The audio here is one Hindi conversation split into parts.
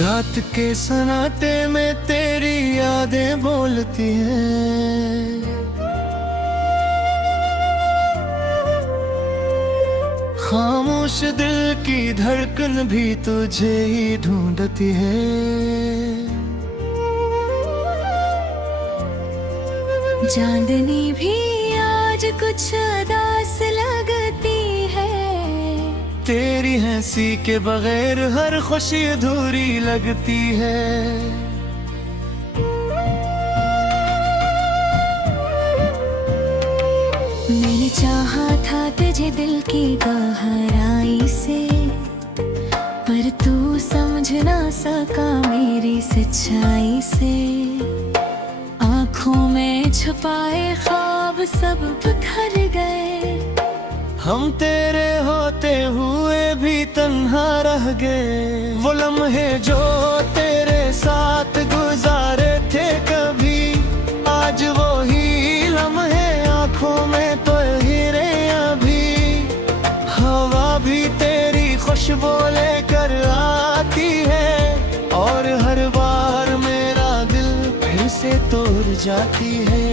रात के सन्नाटे में तेरी यादें बोलती हैं, खामोश दिल की धड़कन भी तुझे ही ढूंढती है। चांदनी भी आज कुछ उदास लगती है, तेरी हंसी के बगैर हर खुशी अधूरी लगती है। मैंने चाहा था तुझे दिल की गहराई से, पर तू समझ ना सका मेरी सच्चाई से। आँखों में छुपाए ख्वाब सब बिखर गए, हम तेरे होते हुए भी तन्हा रह गए। वो लम्हे जो तेरे साथ गुजारे थे कभी, आज वो ही लम्हे आँखों में तो हीरे अभी। हवा भी तेरी खुशबू लेकर आती है, और हर बार मेरा दिल फिर से तोड़ जाती है।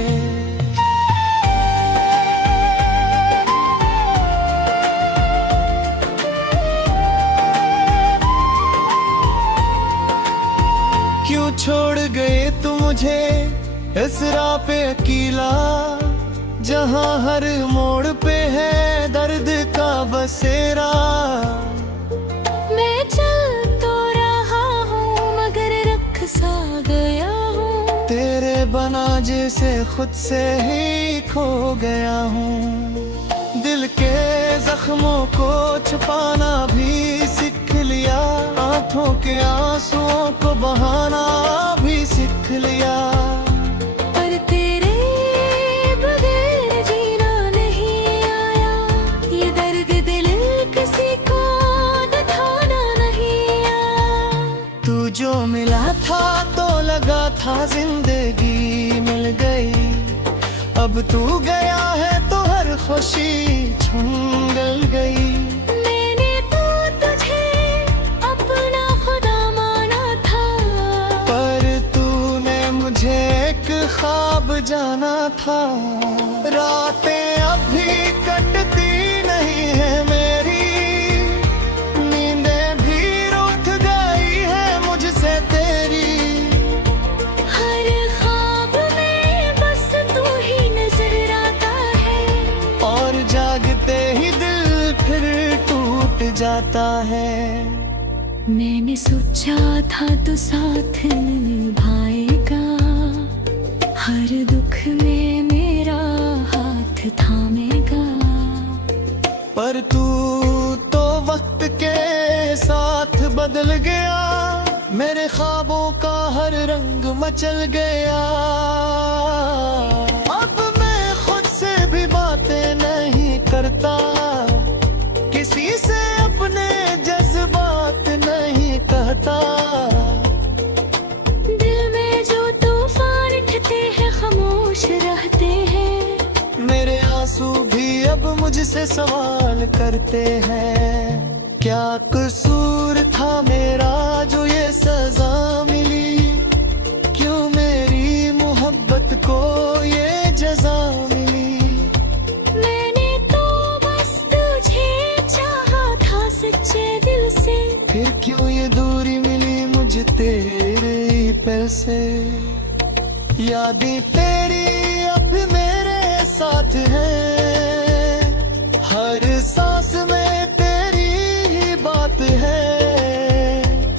क्यों छोड़ गए तू मुझे इस राह पे अकेला, जहाँ हर मोड़ पे है दर्द का बसेरा। मैं चल तो रहा हूँ मगर रख सा गया हूँ, तेरे बना जैसे खुद से ही खो गया हूँ। दिल के जख्मों को छुपाना भी सीख लिया, आंखों के आंसुओं को बहाना भी सीख लिया। पर तेरे बगैर जीना नहीं आया, ये दर्द दिल किसी को दिखाना नहीं आया। तू जो मिला था तो लगा था जिंदगी मिल गई, अब तू गया है तो हर खुशी छुंगल गई। मैंने तो तुझे अपना खुदा माना था, पर तूने मुझे एक ख्वाब जाना था। रातें अब भी कटती नहीं है मेरी, नींदें भी रूठ गई है मुझसे तेरी। हर ख्वाब में बस तू ही नजर आता है, और जागते ही दिल फिर टूट जाता है। मैंने सोचा था तू साथ निभाएगा, हर दुख में मेरा हाथ थामेगा। पर तू तो वक्त के साथ बदल गया, मेरे ख्वाबों का हर रंग मचल गया। अब मैं खुद से भी बातें नहीं करता, किसी से अपने जज्बात नहीं कहता। दिल में जो तूफान उठते हैं खामोश रहते हैं, मेरे आंसू भी अब मुझसे सवाल करते हैं। क्या कसूर था मेरा जो ये सजा मिली, क्यों मेरी मोहब्बत को ये जजा मिली। मैंने तो बस तुझे चाहा था सच्चे दिल से, फिर क्यों ये दूरी मिली मुझे तेरे पैर से। यादें तेरी अब भी मेरे साथ हैं, हर सांस में तेरी ही बात है।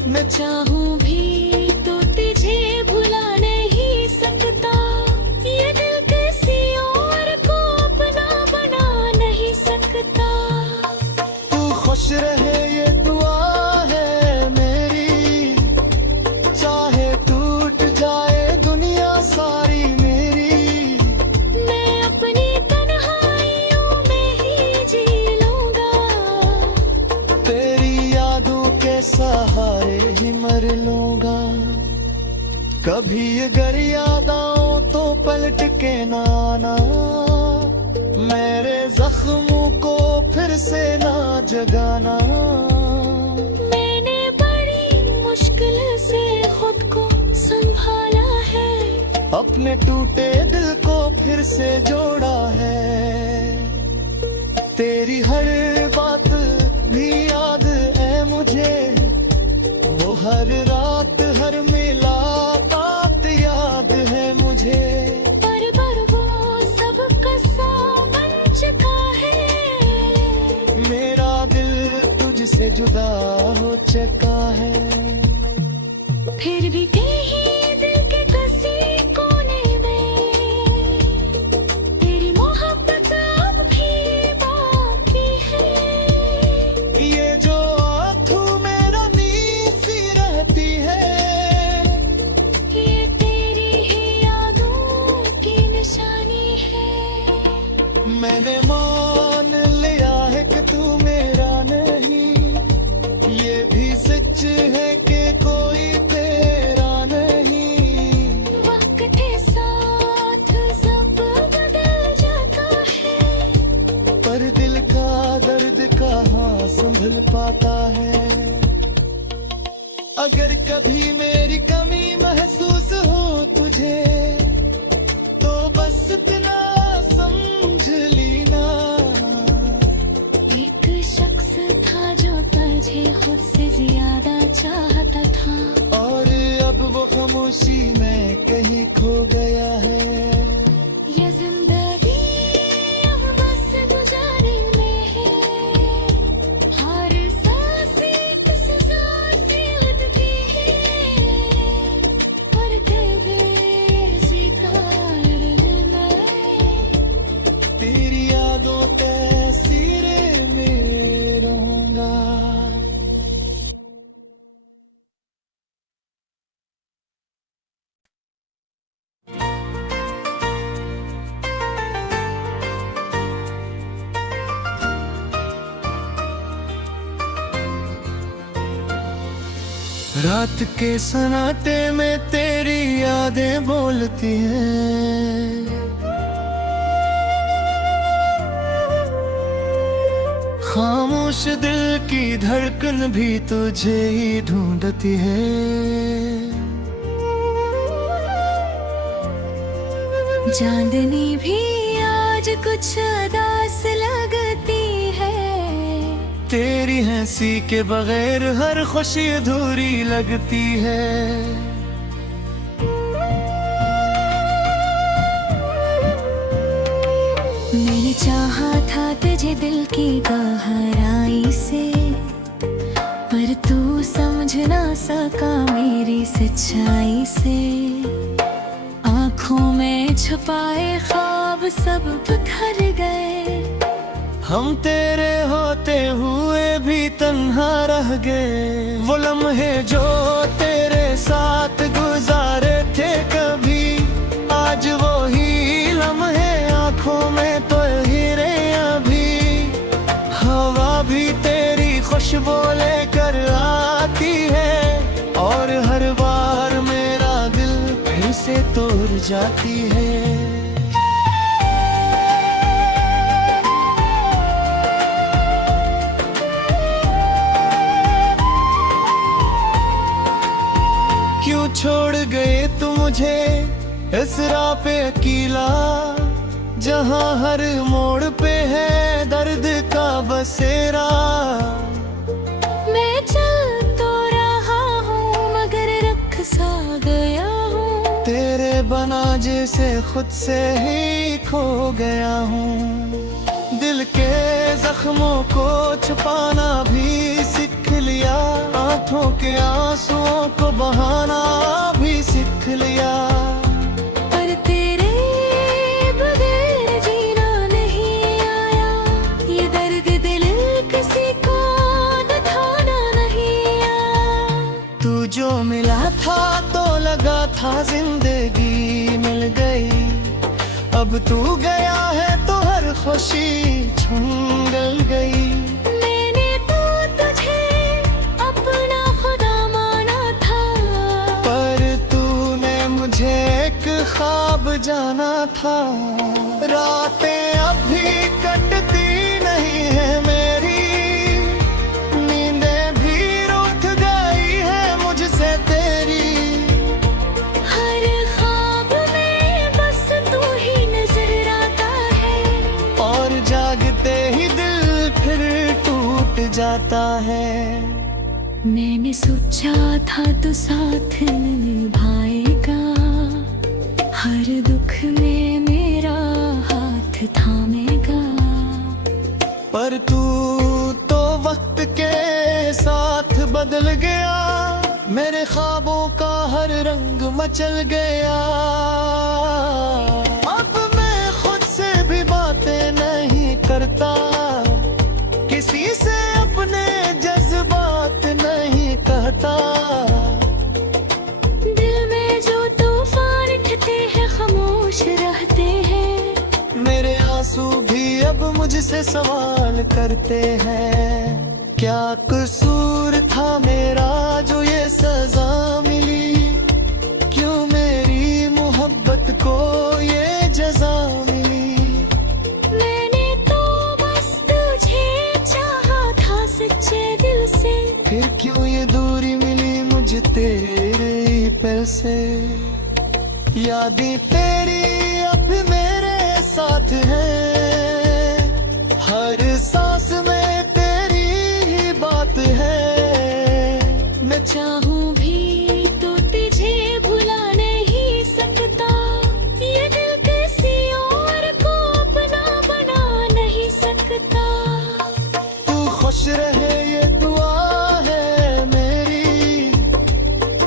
मैं चाहूं भी तो तुझे भुला नहीं सकता, ये दिल किसी और को अपना बना नहीं सकता। तू खुश रहे ये दुआ है मेरी, चाहे टूट जाए दुनिया सारी मेरी। मैं अपनी तन्हाइयों में ही जी लूंगा, तेरी यादों के सहारे ही मर लूंगा। कभी अगर याद आओ तो पलट के ना आना, मेरे जख्मों को फिर से ना जगाना। मैंने बड़ी मुश्किल अपने टूटे दिल को फिर से जोड़ा है। तेरी हर बात भी याद है मुझे, वो हर रात हर मुलाकात याद है मुझे। पर वो सब कसा बन चुका है, मेरा दिल तुझसे जुदा हो चुका है। फिर भी कहीं दिल के किसी कोने में तेरी मोहब्बत अब भी बाकी है। ये जो आँखों में रमी सी रहती है, ये तेरी ही यादों की निशानी है। मैंने मान लिया है कि तू मेरा नहीं, ये भी सच है कि कोई तेरा नहीं। वक्त के साथ सब बदल जाता है, पर दिल का दर्द कहाँ संभल पाता है। अगर कभी मेरी कमी महसूस हो तुझे, तो बस इतना समझ लेना। एक शख्स था जो तुझे खुद से ज्यादा चाहता था, और अब वो खामोशी में कहीं खो गया है। ये जिंदगी अब बस गुजारे में है, हर सांस एक सजा सी लगती है। पर तेरे स्वीकार मैं तेरी यादों तस्वीरें में रहूंगा। रात के सन्नाटे में तेरी यादें बोलती हैं। खामोश दिल की धड़कन भी तुझे ही ढूंढती है। चांदनी भी आज कुछ उदास लगती है, तेरी हंसी के बगैर हर खुशी अधूरी लगती है। मैंने चाहा था तुझे दिल की गहराई से, पर तू समझ ना सका मेरी सच्चाई से। आँखों में छुपाए ख्वाब सब बिखर गए, हम तेरे होते हुए भी तन्हा रह गए। वो लम्हे जो तेरे साथ गुजारे थे कभी, आज वो ही लम्हे आँखों में तो हीरे अभी। हवा भी तेरी खुशबू लेकर आती है, और हर बार मेरा दिल फिर से तोड़ जाती है। क्यों छोड़ गए तुम मुझे इस राह पे अकेला, जहाँ हर मोड़ पे है दर्द का बसेरा। मैं चल तो रहा हूँ मगर रख सा गया हूँ, तेरे बना जैसे खुद से ही खो गया हूँ। दिल के जख्मों को छुपाना भी सीख लिया, आंखों के आंसुओं को बहाना भी सीख लिया। पर तेरे बगैर जीना नहीं आया, ये दर्द दिल किसी को बताना नहीं आया। तू जो मिला था तो लगा था जिंदगी मिल गई, अब तू गया है तो हर खुशी छुंगल गई। मैंने तो तुझे अपना खुदा माना था, पर तूने मुझे एक ख्वाब जाना था। रातें अब भी कटती नहीं है मेरी, नींदें भी रूठ गई है मुझसे तेरी। हर ख्वाब में जाता है। मैंने सोचा था तू साथ निभाएगा, हर दुख में मेरा हाथ थामेगा। पर तू तो वक्त के साथ बदल गया, मेरे ख्वाबों का हर रंग मचल गया। अब मैं खुद से भी बातें नहीं करता, किसी से अपने जज्बात नहीं कहता। दिल में जो तूफान उठते हैं खामोश रहते हैं, मेरे आंसू भी अब मुझसे सवाल करते हैं। क्या कसूर था मेरा जो ये सजा मिली, क्यों मेरी मोहब्बत को ये जजा मिली। मैंने तो बस तुझे चाहा था सच्चे दिल से, फिर क्यों ये दूरी मिली मुझे तेरे पल से। यादें तेरी अब भी मेरे साथ हैं, हर सांस में मैं चाहूं भी तो तुझे भुला नहीं सकता, ये दिल किसी और को अपना बना नहीं सकता। तू खुश रहे ये दुआ है मेरी,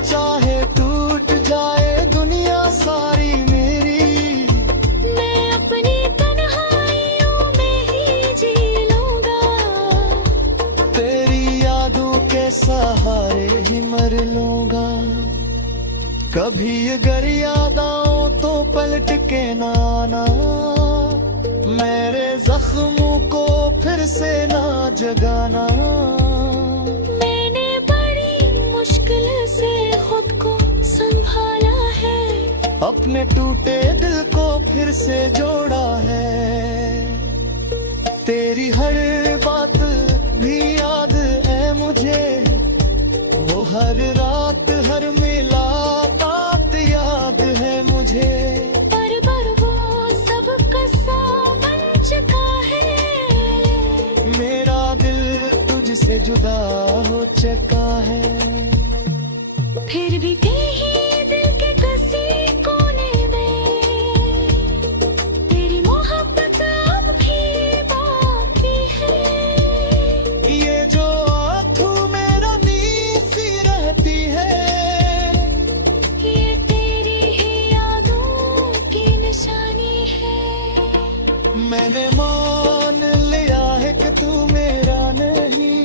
चाहे टूट जाए दुनिया सारी मेरी। मैं अपनी तन्हाइयों में ही जी लूंगा, तेरी यादों के सहारे ही मर लूंगा। कभी अगर याद आओ तो पलट के ना आना, मेरे जख्मों को फिर से ना जगाना। मैंने बड़ी मुश्किल से खुद को संभाला है, अपने टूटे दिल को फिर से जोड़ा है। तेरी हर बात भी याद है मुझे, वो हर रात हर मुलाकात याद है मुझे। पर वो सब कसा बन चुका है, मेरा दिल तुझसे जुदा हो चुका है। फिर भी कहीं दिल के किसी कोने में तेरी मोहब्बत अब भी बाकी है। ये जो आँखों मेरा नींद सी रहती है, ये तेरी ही यादों की निशानी है। मैंने मान लिया है कि तू मेरा नहीं,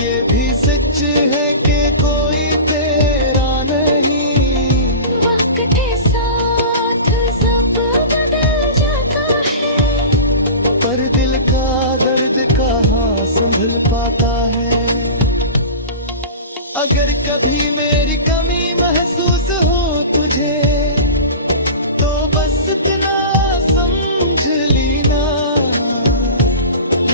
ये भी सच है कि कोई तेरा नहीं। वक्त के साथ सब बदल जाता है, पर दिल का दर्द कहाँ संभल पाता है। अगर कभी मेरी कमी महसूस हो तुझे, तो बस इतना समझ लेना।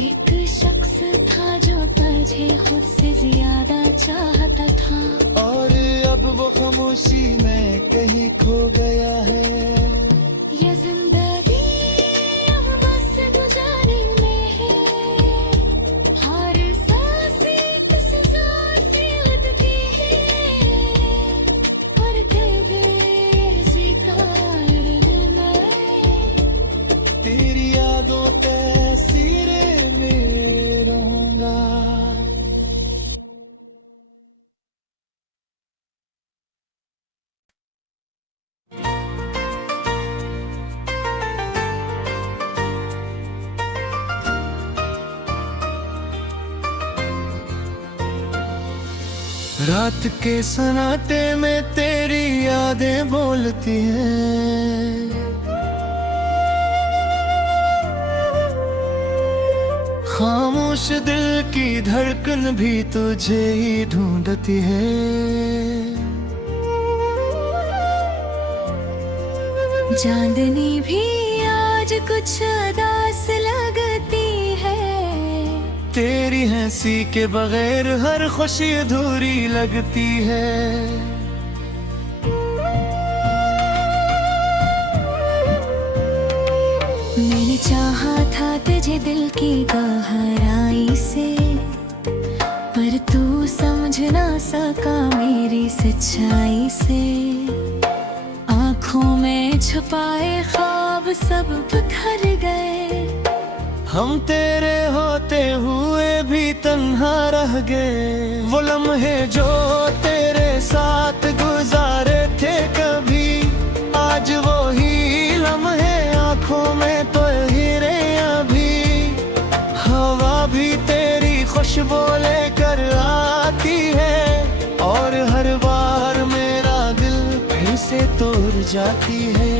एक शख्स था जो तुझे खुद से ज्यादा चाहता था, और अब वो खामोशी में कहीं खो गया है। ये जिंदगी अब बस गुजारे में है, हर सांस एक सजा से लगती है। और तेरे स्वीकार मैं तेरी यादों तस्वीरें में रहूंगा। रात के सन्नाटे में तेरी यादें बोलती हैं, खामोश दिल की धड़कन भी तुझे ही ढूंढती है। चांदनी भी आज कुछ उदास लगती है, तेरी हंसी के बगैर हर खुशी अधूरी लगती है। मैंने चाहा था तुझे दिल की गहराई से, तू समझ ना सका मेरी सच्चाई से। आँखों में छुपाए ख्वाब सब बिखर गए। हम तेरे होते हुए भी तन्हा रह गए। वो लम्हे जो तेरे साथ गुजारे थे कभी, आज वो ही लम्हे आँखों में तो हीरे अभी। हवा भी तेरी खुशबू लेकर आती है, और हर बार मेरा दिल फिर से तोड़ जाती है।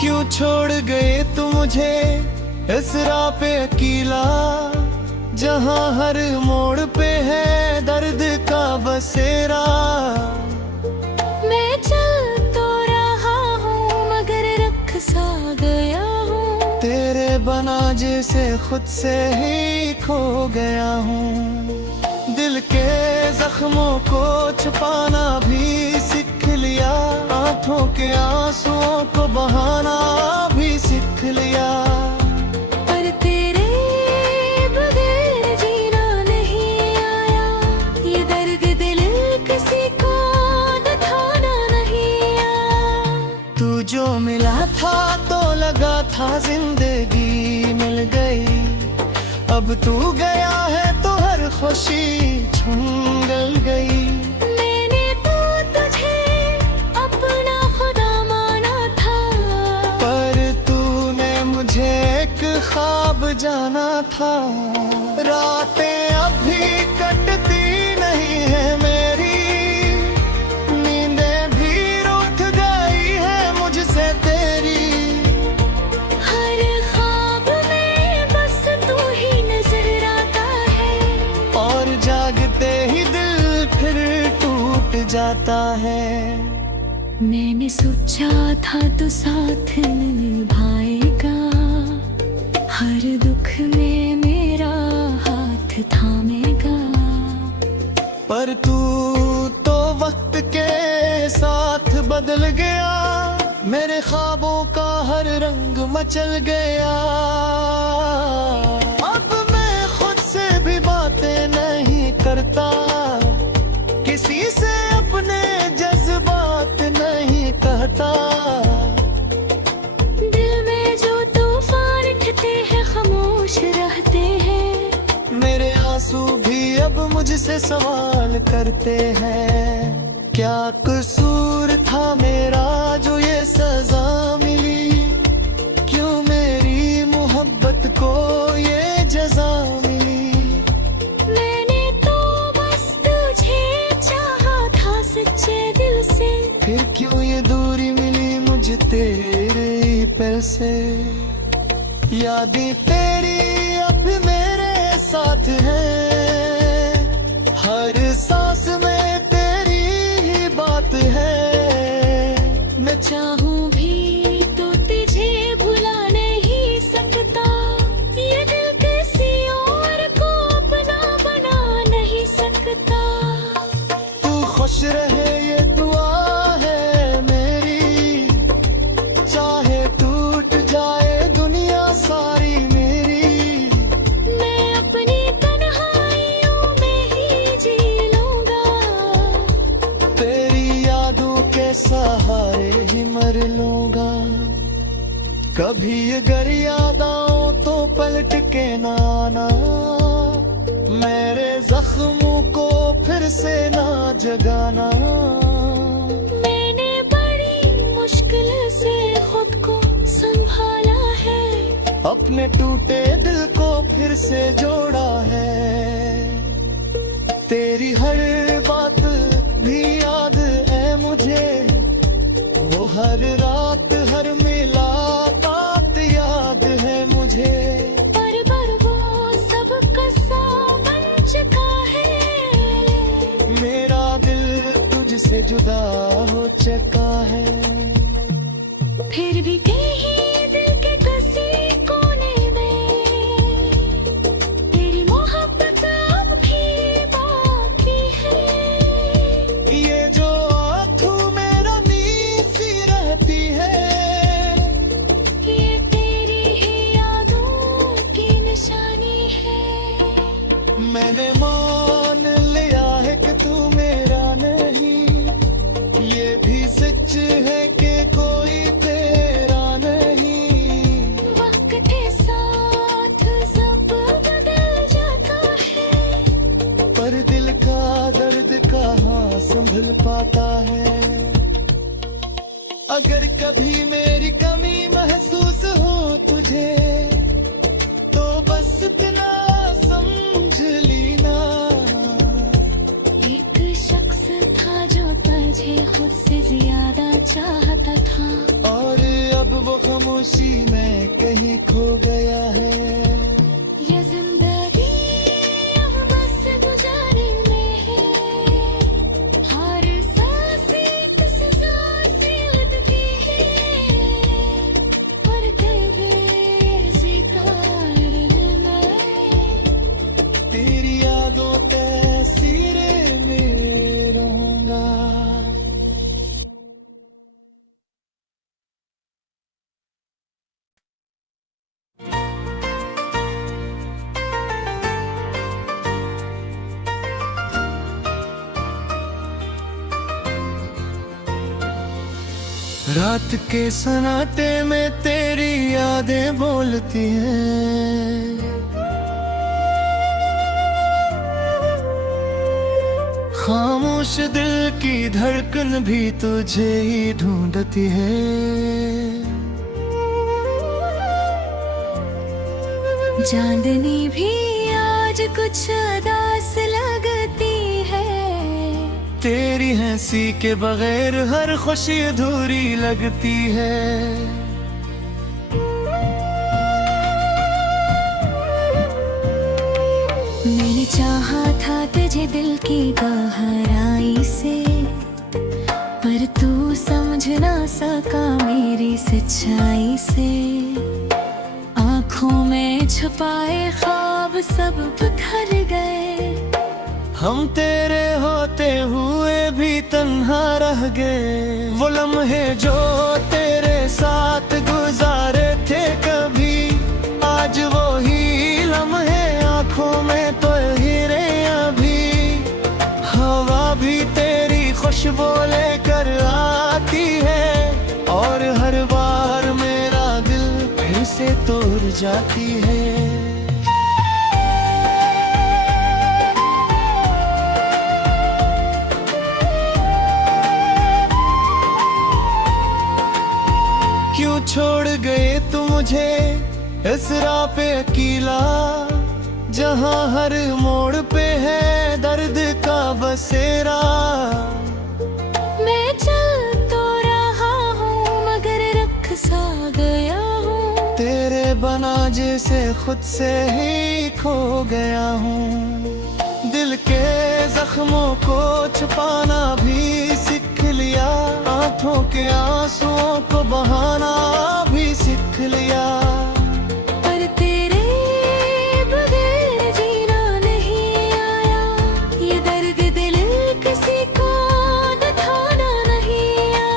क्यों छोड़ गए तू मुझे इस राह पे अकेला, जहाँ हर मोड़ पे है दर्द का बसेरा। मैं चल तो रहा हूँ मगर रख सा गया हूँ। तेरे बना जैसे खुद से ही खो गया हूँ। दिल के जख्मों को छुपाना भी सीख लिया, आंखों के आंसुओं को बहाना भी सीख लिया। पर तेरे बगैर जीना नहीं आया, ये दर्द दिल किसी को बताना नहीं आया। तू जो मिला था तो लगा था जिंदगी मिल गई, अब तू गया है तो हर खुशी छुंगल गई। मैंने तो तुझे अपना खुदा माना था, पर तूने मुझे एक ख्वाब जाना था। रातें अभी कटती नहीं है मेरी, नींदें भी रूठ गई है मुझसे तेरी। हर ख्वाब में बस तू ही नजर आता है, और जागते ही दिल फिर टूट जाता है। मैंने सोचा था तू साथ निभाएगा, हर दुख में मेरा हाथ थामेगा। पर तू तो वक्त के साथ बदल गया, मेरे ख्वाबों का हर रंग मचल गया। अब मैं खुद से भी बातें नहीं करता, किसी से अपने जज्बात नहीं कहता। दिल में जो तूफान उठते हैं खामोश रहते हैं, मेरे आंसू भी अब मुझसे सवाल करते हैं। क्या कसूर था मेरा जो ये सजा मिली, क्यों मेरी मोहब्बत को ये जजा मिली। मैंने तो बस तुझे चाहा था सच्चे दिल से, फिर क्यों ये दूरी मिली मुझे तेरे पैर से। यादें तेरी अब भी मेरे साथ हैं, हर सांस में तेरी ही बात है। मैं चाहूं भी तो तुझे भुला नहीं सकता, ये दिल किसी और को अपना बना नहीं सकता। तू खुश रहे ये दुआ है मेरी, चाहे टूट जाए दुनिया सारी मेरी। मैं अपनी तन्हाइयों में ही जी लूंगा, तेरी यादों के सहारे ही मर लूंगा। कभी अगर याद आओ तो पलट के ना आना, मेरे जख्मों को फिर से ना जगाना। मैंने बड़ी मुश्किल से खुद को संभाला है, अपने टूटे दिल को फिर से जोड़ा है। तेरी हर बात भी याद है मुझे, वो हर रात हर मुलाकात याद है मुझे। पर वो सब कसा बन चुका है, मेरा दिल तुझसे जुदा हो चुका है। फिर भी कहीं दिल के किसी कोने में तेरी मोहब्बत अब भी बाकी है। ये जो आँखों मेरा नींद भूल पाता है। अगर कभी मेरी कमी महसूस हो तुझे, तो बस इतना समझ लेना। एक शख्स था जो तुझे खुद से ज्यादा चाहता था, और अब वो खामोशी में कहीं खो गया है। ये जिंदगी अब बस गुजारे में है, हर सांस एक सजा से उठती है, और तेरे शिकार में तेरी यादों तस्वीरे में रहूंगा। रात के सन्नाटे में तेरी यादें बोलती हैं। खामोश दिल की धड़कन भी तुझे ही ढूंढती है। चांदनी भी आज कुछ उदास लगती है, तेरी हंसी के बगैर हर खुशी अधूरी लगती है। मैंने चाहा था तुझे दिल की गहराई से, पर तू समझ ना सका मेरी सच्चाई से। आँखों में छुपाए ख्वाब सब बिखर गए, हम तेरे होते हुए भी तन्हा रह गए। वो लम्हे जो तेरे साथ गुजारे थे कभी, आज वो ही लम्हे आँखों में तो हीरे अभी। हवा भी तेरी खुशबू लेकर आती है, और हर बार मेरा दिल फिर से तोड़ जाती है। क्यों छोड़ गए तू मुझे इस राह पे अकेला, जहाँ हर मोड़ पे है दर्द का बसेरा। मैं चल तो रहा हूँ मगर रख सा गया हूँ, तेरे बना जैसे खुद से ही खो गया हूँ। दिल के जख्मों को छुपाना भी सीख लिया, आंखों के आंसुओं को बहाना भी सीख लिया। पर तेरे बगैर जीना नहीं आया, ये दर्द दिल किसी को दिखाना नहीं आया।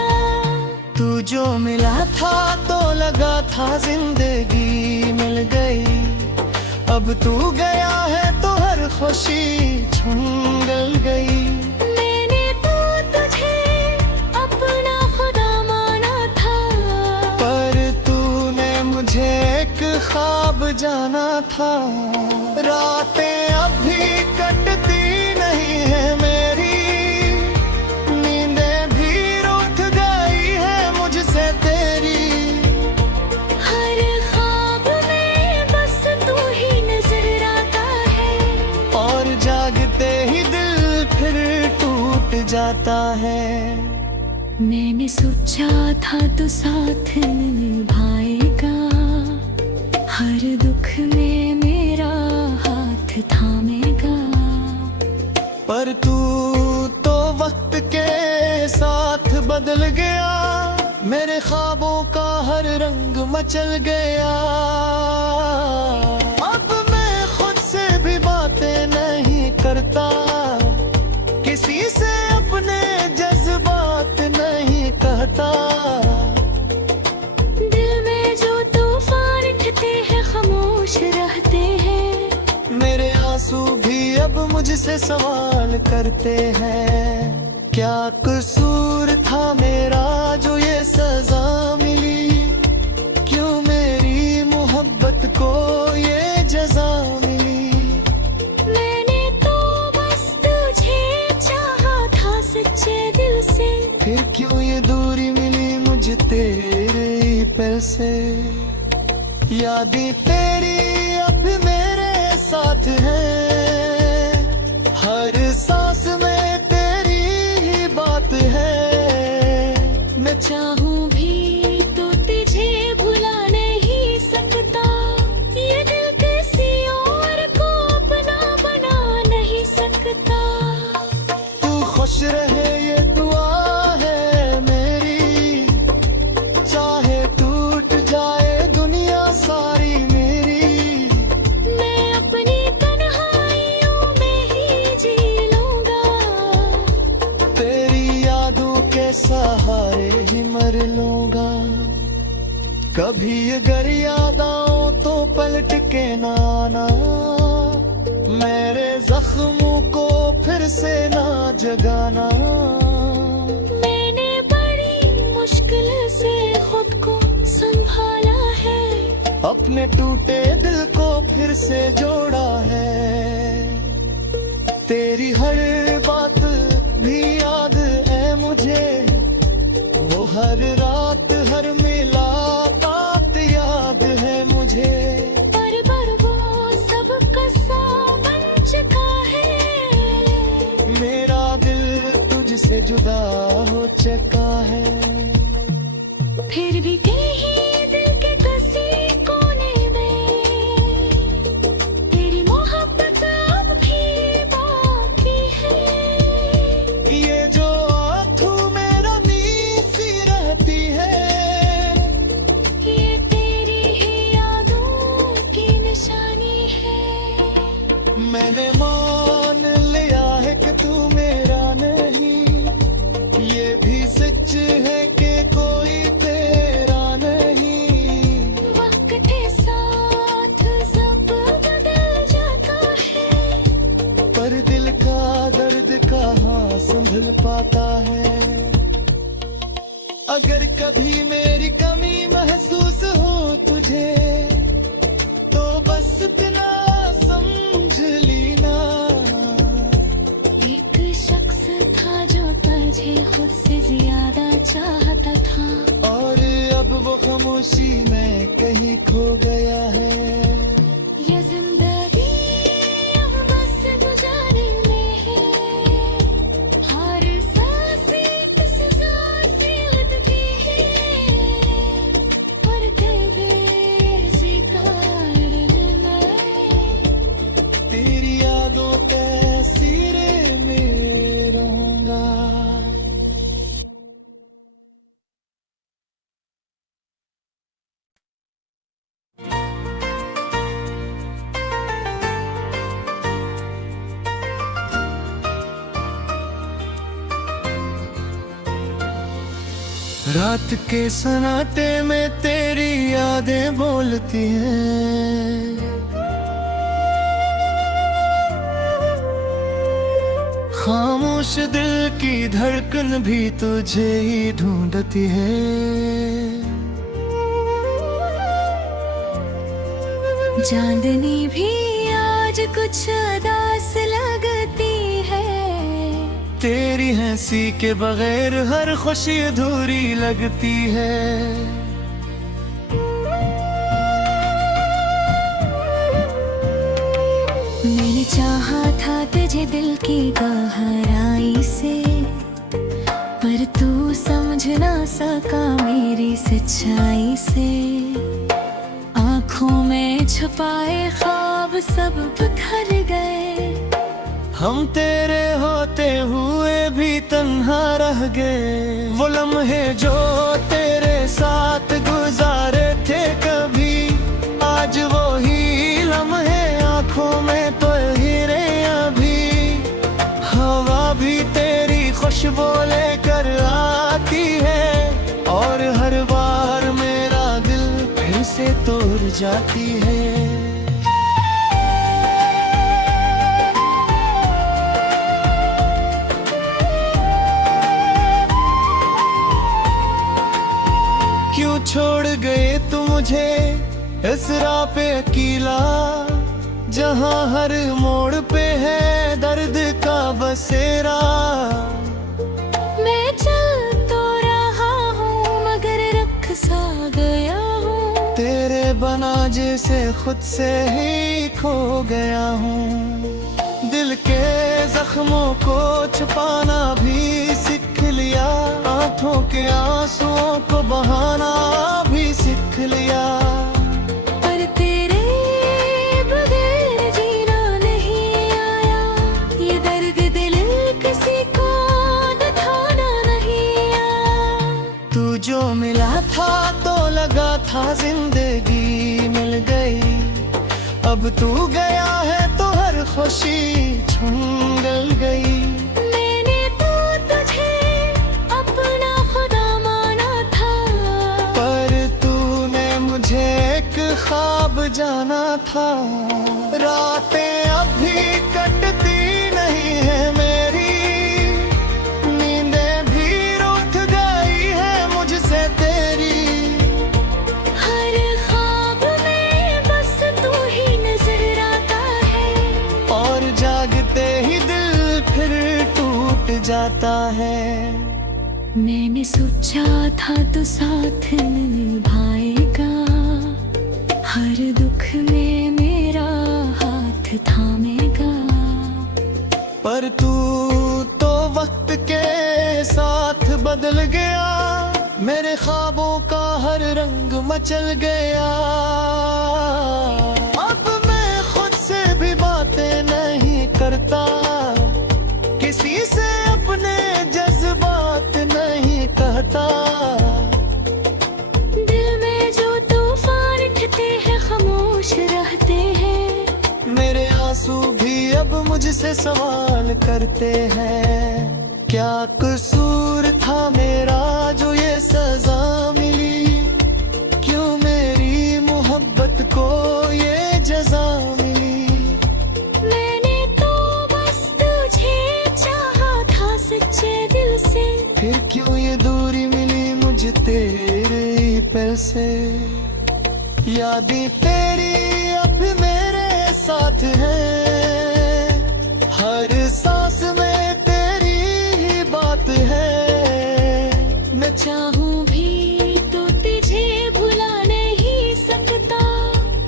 तू जो मिला था तो लगा था जिंदगी मिल गई, अब तू गया है तो हर खुशी छुंगल गई। मैंने तो तुझे अपना खुदा माना था, पर तूने मुझे एक ख्वाब जाना था। रातें अभी कटती नहीं है मेरी, नींदें भी रूठ गई है मुझसे तेरी। हर ख्वाब में बस तू ही नजर आता है, और जागते ही दिल फिर टूट जाता है। मैंने सोचा था तू साथ निभाएगा, हर दुख में मेरा हाथ थामेगा। पर तू तो वक्त के साथ बदल गया, मेरे ख्वाबों का हर रंग मचल गया। अब मैं खुद से भी बातें नहीं करता, किसी से अपने जज्बात नहीं कहता। दिल में जो तूफान उठते हैं खामोश रहते हैं, मेरे आंसू भी अब मुझसे सवाल करते हैं। क्या कसूर था मेरा जो ये सजा मिली, क्यों मेरी मोहब्बत को ये जजा मिली। मैंने तो बस तुझे चाहा था सच्चे से। यादें तेरी अब मेरे साथ हैं, हर सांस में तेरी ही बात है। मैं चाहूं भी तो तुझे भुला नहीं सकता, ये दिल किसी और को अपना बना नहीं सकता। तू खुश रहे ये दुआ है मेरी, चाहे टूट जाए दुनिया सारी मेरी। मैं अपनी तन्हाइयों में ही जी लूंगा, तेरी यादों के सहारे ही मर लूंगा। कभी अगर याद आओ तो पलट के ना आना, मेरे जख्मों को फिर से ना जगाना। मैंने बड़ी मुश्किल से खुद को संभाला है, अपने टूटे दिल को फिर से जोड़ा है। तेरी हर बात भी याद है मुझे, वो हर रात हर मुलाकात याद है मुझे। पर वो सब कसा बन चुका है, मेरा दिल तुझसे जुदा हो चुका है। फिर भी कहीं दिल के किसी कोने में तेरी मोहब्बत अब भी बाकी है। ये जो आँखों मेरा नींद सी रहती है, ये तेरी ही यादों की निशानी है। मैंने मान लिया है कि तू मेरा नहीं, ये भी सच है कि कोई तेरा नहीं। वक्त के साथ सब बदल जाता है, पर दिल का दर्द कहाँ संभल पाता है। अगर कभी मेरी कमी महसूस हो तुझे, तो बस इतना समझ लेना। एक शख्स था जो तुझे खुद से ज्यादा चाहता था, और अब वो खामोशी में कहीं खो गया है। ये जिंदगी अब बस गुजारे में है, हर सांस एक सजा सी लगती है। पर तेरे जिक्र में तेरी यादों तस्वीरें में रहूंगा। रात के सन्नाटे में तेरी यादें बोलती हैं, खामोश दिल की धड़कन भी तुझे ही ढूंढती है। चांदनी भी आज कुछ उदास लगती है, तेरी हंसी के बगैर हर खुशी अधूरी लगती है। मैंने चाहा था तुझे दिल की गहराई से, पर तू समझ ना सका मेरी सच्चाई से। आँखों में छुपाए ख्वाब सब बिखर गए, हम तेरे होते हुए भी तन्हा रह गए। वो लम्हे जो तेरे साथ गुजारे थे कभी, आज वो ही लम्हे आँखों में तो हीरे अभी। हवा भी तेरी खुशबू लेकर आती है, और हर बार मेरा दिल फिर से तोड़ जाती है। क्यों छोड़ गए तुम मुझे इस राह पे अकेला, जहाँ हर मोड़ पे है दर्द का बसेरा। मैं चल तो रहा हूँ मगर रख सा गया हूँ, खुद से ही खो गया हूँ। दिल के जख्मों को छुपाना भी सीख लिया, आंखों के आंसुओं को बहाना भी सीख लिया। पर तेरे बगैर जीना नहीं आया, ये दर्द दिल किसी को बताना नहीं आया। तू जो मिला था तो लगा था जिंदगी मिल गई, अब तू गया है तो हर खुशी छुंगल गई। मैंने तो तुझे अपना खुदा माना था, पर तूने मुझे एक ख्वाब जाना था। रातें अभी कटती नहीं है मेरी, नींदें भी रूठ गई है मुझसे तेरी। हर ख्वाब में बस तू ही नजर आता है, और जागते ही दिल फिर टूट जाता है। मैंने सोचा था तू साथ निभाएगा, हर दुख में मेरा हाथ थामेगा। पर तू तो वक्त के साथ बदल गया, मेरे ख्वाबों का हर रंग मचल गया। अब मैं खुद से भी बातें नहीं करता, किसी से अपने जज्बात नहीं कहता। दिल में जो तूफान उठते हैं खामोश रहते हैं, मेरे आंसू भी अब मुझसे सवाल करते हैं। क्या कसूर था मेरा जो ये सजा मिली, क्यों मेरी मोहब्बत को ये जजा मिली। मैंने तो बस तुझे चाहा था सच्चे दिल से, फिर क्यों ये दूरी मिली मुझे तेरे पैर से। यादें तेरी अब भी मेरे साथ हैं, हर सांस में तेरी ही बात है। मैं चाहूं भी तो तुझे भुला नहीं सकता,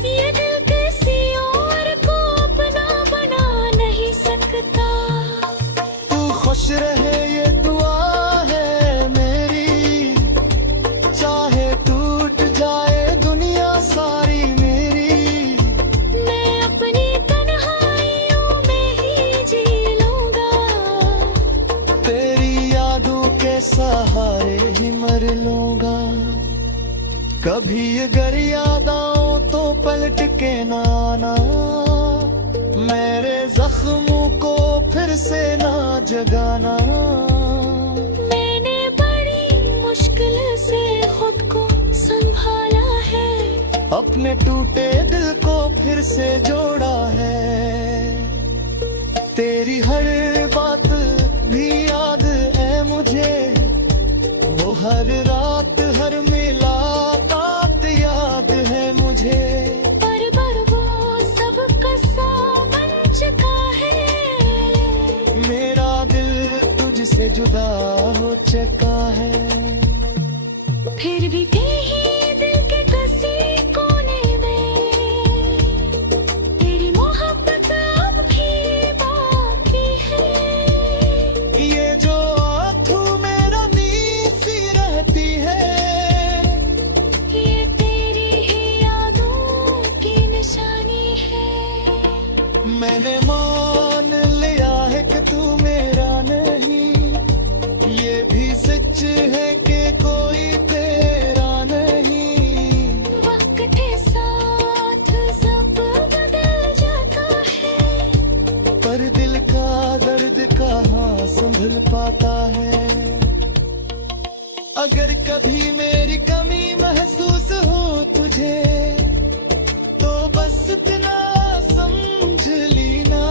ये दिल किसी और को अपना बना नहीं सकता। तू खुश रहे ये दुआ है मेरी, चाहे टूट जाए दुनिया सारी मेरी। मैं अपनी तन्हाइयों में ही जी लूंगा, तेरी यादों के सहारे ही मर लूंगा। कभी अगर याद आओ तो पलट के ना आना, मेरे जख्मों को फिर से ना जगाना। मैंने बड़ी मुश्किल से खुद को संभाला है, अपने टूटे दिल को फिर से जोड़ा है। तेरी हर बात भी याद है मुझे, वो हर रात हर मुलाकात याद है मुझे। पर वो सब कसा बन चुका है, मेरा दिल तुझसे जुदा हो चुका है। फिर भी कहीं दिल के किसी कोने में तेरी मोहब्बत अब भी बाकी है। ये जो आँखों में नमी सी रहती है, ये तेरी ही यादों की निशानी है। मैंने मान लिया है कि तू मेरा नहीं, ये भी सच है कि कोई तेरा नहीं। वक्त के साथ सब बदल जाता है, पर दिल का दर्द कहाँ संभल पाता है। अगर कभी मेरी कमी महसूस हो तुझे, तो बस इतना समझ लेना।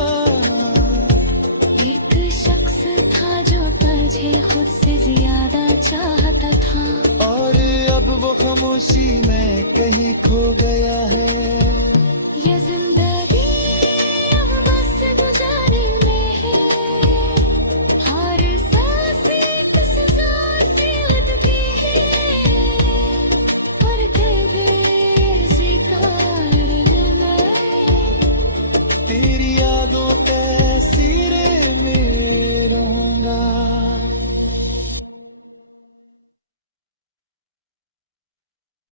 एक शख्स था जो तुझे खुद से ज्यादा चाहता था, और अब वो खामोशी में कहीं खो गया है। ये जिंदगी अब बस गुजारे में है, हर सांस एक सजा सी लगती है। पर कभी स्वीकार तेरी यादों पे